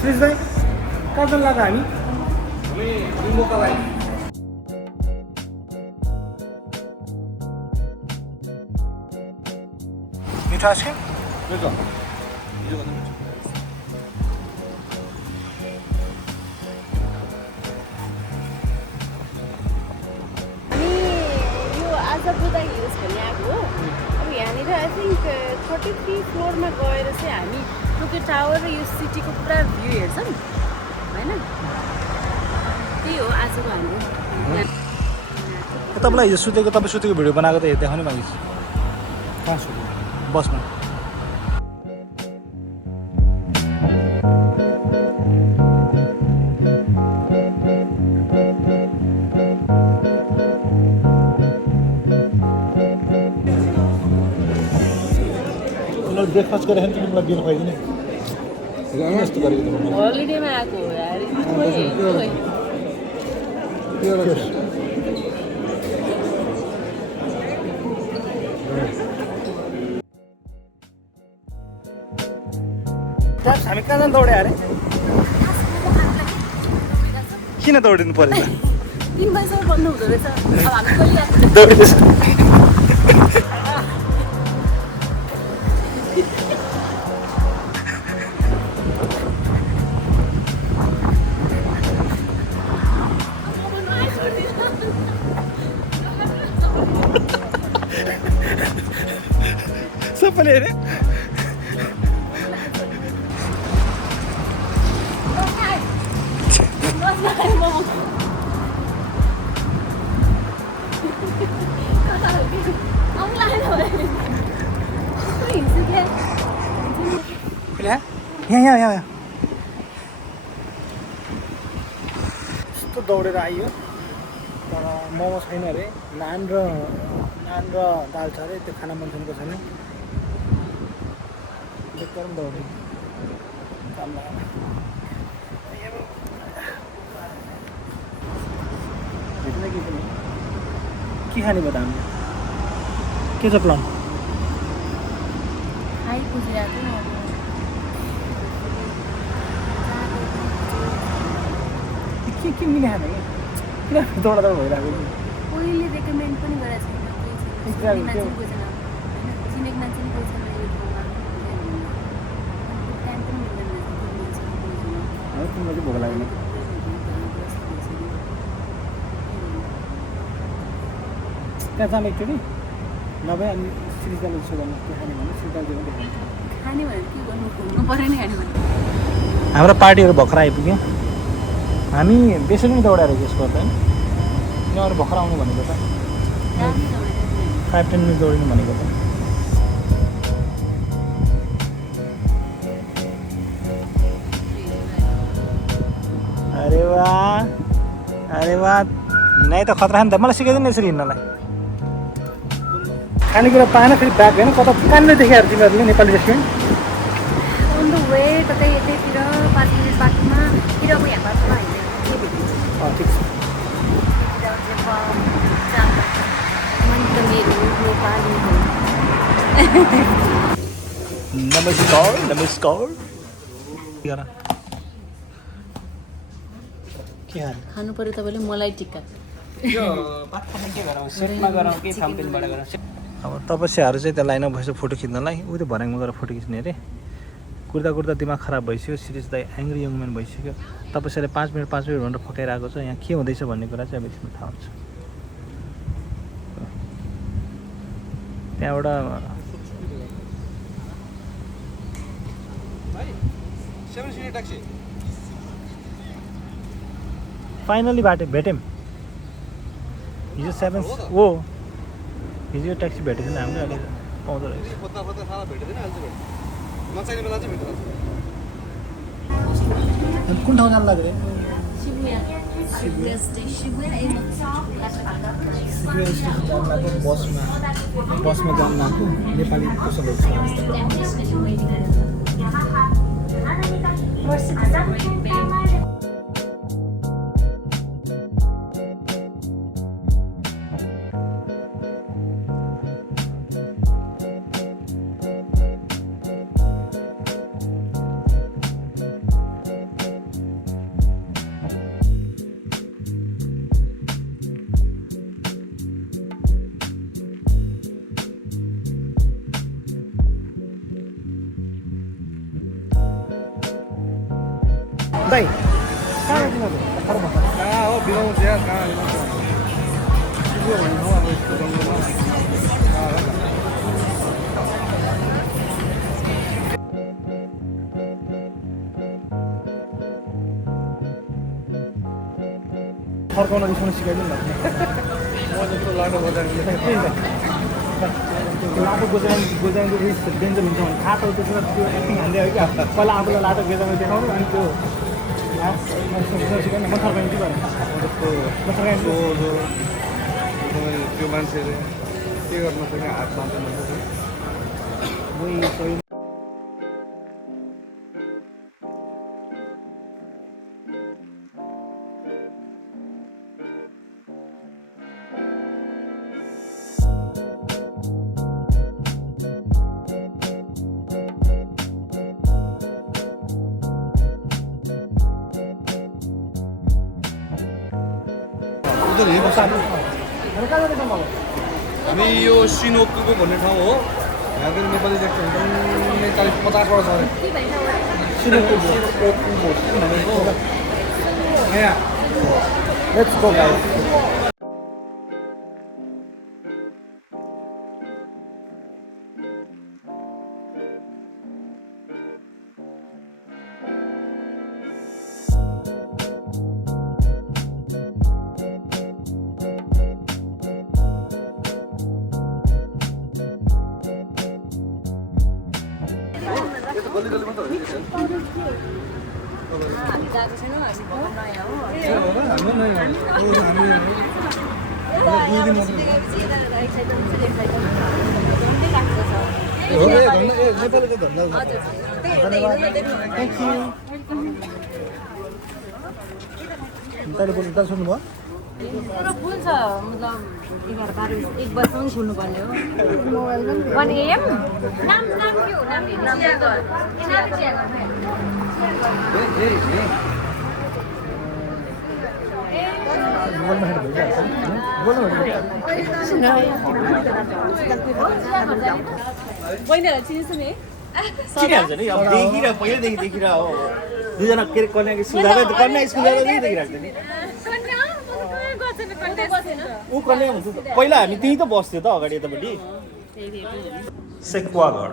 श्रीज भाइ कहाँ जान लाग्यो हामी मिठो आइसक्रिम आज बुधा हिल्स भन्ने आएको हो अब यहाँनिर आई थिङ्क 33 फ्लोरमा गएर चाहिँ हामी टोकियो टावर र यो सिटीको पुरा भ्यू हेर्छौँ होइन त्यही हो आजको हाम्रो तपाईँलाई हिजो सुतेको तपाईँ सुतेको भिडियो बनाएको त देखाउनु बाँकी छ कहाँ सुत्यो बसमा ब्रेकफास्ट गरेर तिमीलाई बिल खुवाइदिने यस्तो गरेको त हलिडेमा आएको हो यार हामी कहाँ जान दौड्यो अरे किन दौडिनु पऱ्यो त 3 बजीसम्म बन्द हुँदो रहेछ अब हामी कहिले दौडिँदैछ सबैले हेरे यहाँ यस्तो दौडेर आइयो तर मोमो छैन अरे नान र दाल छ अरे त्यो खाना मन छैनको छैन बेकार पनि दौड्यो काम लागेन के खाने भयो त हामीले के छ प्लान के मिले खाने किन दौडा दौड भइरहेको कोहीले रेकमेन्ड पनि गरेको छैन चिनेको मान्छे नि छैन यो ठाउँमा टाइम पनि मिल्दैन तिमीलाई चाहिँ भोक लागेन त्यहाँ जाने एकचोटि नभए अनि श्रीजाले सोध्नु के खाने भने श्रीजाले खाने भनेर के गर्नु घुम्नु पऱ्यो नि खाने भने हाम्रो पार्टीहरू भर्खर आइपुग्यो हामी बेसी पनि दौडाएर गेस गर्दैन यिनीहरू भर्खर आउनु भनेको त 5-10 मिनट दौडिनु भनेको त अरे वाह हिँडाइ त खतरा नि त मलाई सिकाइदिनु यसरी हिँड्नलाई खानेकुरा पाएन फेरि ब्याग होइन कता कहाँनिर देखाएर तिमीहरूले Nepali restaurant on the way कतै यतैतिर 5 मिनट बाटोमातिर म यहाँ बाटोमा होइन ठिक छ नमस्कार के खानु पर्यो तपाईँले मलाई टिक्का अब तपस्याहरू चाहिँ त्यहाँ लाइन भएछ फोटो खिच्नलाई ऊ त्यो भर्याङमा गएर फोटो खिच्ने अरे कुर्दा दिमाग खराब भइसक्यो सिरियस दाइ एङ्ग्री यङ म्यान भइसक्यो तपस्याले 5 मिनट भनेर फकाइरहेको छ यहाँ के हुँदैछ भन्ने कुरा चाहिँ अब यसमा थाहा हुन्छ त्यहाँबाट फाइनली भेट्यौँ हिजो 7 हो हिजो ट्याक्सी भेटेको थिएन हामीले अहिले पाउँदो रहेछ कुन ठाउँ जानु लाग्यो बसमा जानु लाग्यो नेपाली पसलहरू दाइ कहाँ जान्छ कहाँ हो बिगाउँछ यार कहाँ पुग्यो भने हो अब यस्तो जङ्गलमा फर्काउन रिसाउन सिकाइदिनु न म जस्तो लाटो बजाएर लाटो गोजाइको रिस डेन्जर हुन्छ भने थाहा पाउँछ त्यो एक्टिङ हान्दै हो क्या पहिला आफूलाई लाटो गोजामा देखाउनु अनि त्यो सिकाउनु म फर्काइन्छु जस्तो त्यो मान्छेले के गर्न सक्ने हात पाउँछ हामी यो सिनोकको भन्ने ठाउँ हो यहाँको नेपाली ट्याक्सी एकदम 40-50 छ यहाँ लेट्स गो गाइस हामी गएको छैनौँ हामी भर्खर नयाँ हो सुन्नुभयो तर फुल छ मतलब 11-12 1 बजीसम्म खुल्नुपर्ने हो 1 AM नाम के हो नाम बहिनीहरूलाई चिनिस् नि चिनिहाल्छ नि अब देखिरह पहिल्यैदेखि देखिरह हो दुईजना के कन्या स्कुल जाँदा कन्या स्कुल जाँदा देखिरहेको थियो नि ऊ कन्या हुन्छ पहिला हामी त्यहीँ त बस्थ्यो त अगाडि यतापट्टि सेक्वागढ